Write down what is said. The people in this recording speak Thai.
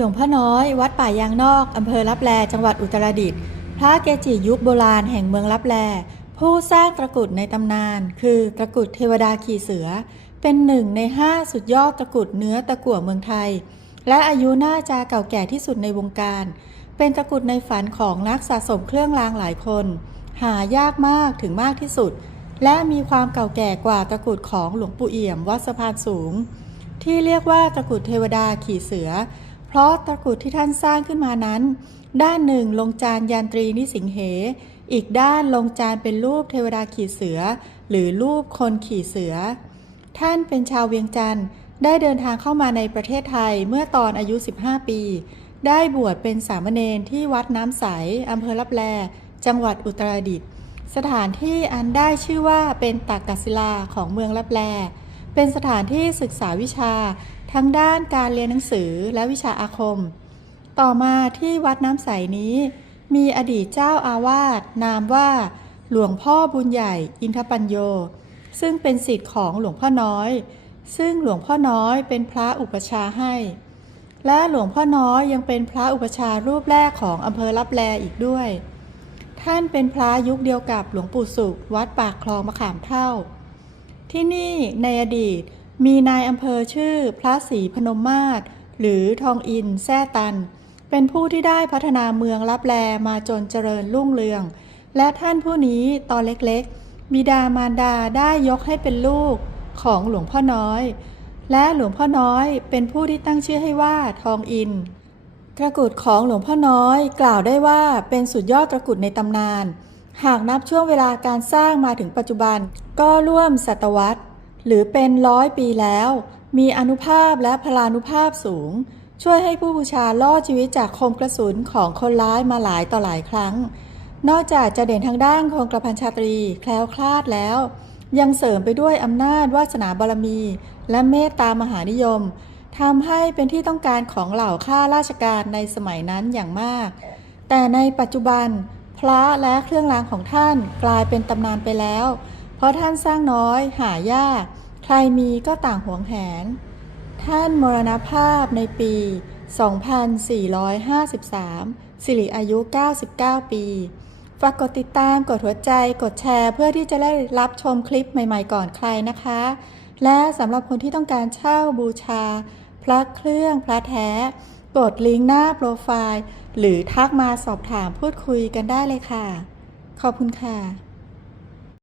หลวงพ่อน้อยวัดป่ายางนอกอำเภอลับแลจังหวัดอุตรดิตถ์พระเกจิยุคโบราณแห่งเมืองลับแล ผู้สร้างตะกุดในตำนาน คือตะกุดเทวดาขี่เสือ เป็นหนึ่งในห้าสุดยอดตะกุดเนื้อตะกั่วเมืองไทย และอายุน่าจะเก่าแก่ที่สุดในวงการ เป็นตะกุดในฝันของนักสะสมเครื่องรางหลายคน หายากมากถึงมากที่สุด และมีความเก่าแก่กว่าตะกุดของหลวงปู่เอี่ยมวัดสะพานสูง ที่เรียกว่าตะกุดเทวดาขี่เสือ เพราะตะกรุดที่ท่านสร้างขึ้นมานั้น ด้านหนึ่งลงจานยันตรีนิสิงเห อีกด้านลงจานเป็นรูปเทวดาขี่เสือ หรือรูปคนขี่เสือ ท่านเป็นชาวเวียงจันทร์ได้เดินทางเข้ามาในประเทศไทยเมื่อตอนอายุ 15 ปี ได้บวชเป็นสามเณรที่วัดน้ำใสอำเภอลับแล จังหวัดอุตรดิตถ์สถานที่อันได้ชื่อว่าเป็นตากกศิลาของเมืองลับแล เป็นสถานที่ศึกษาวิชา ทั้งด้านการเรียนหนังสือและวิชาอาคม ต่อมาที่วัดน้ำใสนี้ มีอดีตเจ้าอาวาสนามว่าหลวงพ่อบุญใหญ่อินทปัญโย ซึ่งเป็นศิษย์ของหลวงพ่อน้อย ซึ่งหลวงพ่อน้อยเป็นพระอุปชาให้ และหลวงพ่อน้อยยังเป็นพระอุปชารูปแรกของอำเภอลับแลอีกด้วย ท่านเป็นพระยุคเดียวกับหลวงปู่สุข วัดปากคลองมะขามเท่า ที่นี่ในอดีต มีนายอำเภอชื่อพระศรีพนมมาศหรือทองอินแซ่ตัน เป็นผู้ที่ได้พัฒนาเมืองลับแลมาจนเจริญรุ่งเรือง และท่านผู้นี้ตอนเล็กๆ บิดามารดาได้ยกให้เป็นลูกของหลวงพ่อน้อย และหลวงพ่อน้อยเป็นผู้ที่ตั้งชื่อให้ว่าทองอิน ตระกรุดของหลวงพ่อน้อยกล่าวได้ว่าเป็นสุดยอดตระกรุดในตำนาน หากนับช่วงเวลาการสร้างมาถึงปัจจุบันก็ร่วมศตวรรษ หรือเป็นร้อยปีแล้ว มีอนุภาพและพลานุภาพสูง ช่วยให้ผู้บูชารอดชีวิตจากคมกระสุนของคนร้ายมาหลายต่อหลายครั้ง นอกจากจะเด่นทางด้านคงกระพันชาตรีแคล้วคลาดแล้ว ยังเสริมไปด้วยอำนาจวาสนาบารมี และเมตตามหานิยมทำให้เป็นที่ต้องการของเหล่าข้าราชการในสมัยนั้นอย่างมาก แต่ในปัจจุบัน พระและเครื่องรางของท่านกลายเป็นตำนานไปแล้ว เพราะท่านสร้างน้อยหายาก ใครมีก็ต่างหวงแหน ท่านมรณภาพในปี 2453 สิริอายุ 99 ปี ฝากกดติดตามกดหัวใจกดแชร์เพื่อที่จะได้รับชมคลิปใหม่ๆก่อนใครนะคะ และสำหรับคนที่ต้องการเช่าบูชา พระเครื่องพระแท้กดลิงก์หน้าโปรไฟล์ หรือทักมาสอบถามพูดคุยกันได้เลยค่ะ ขอบคุณค่ะ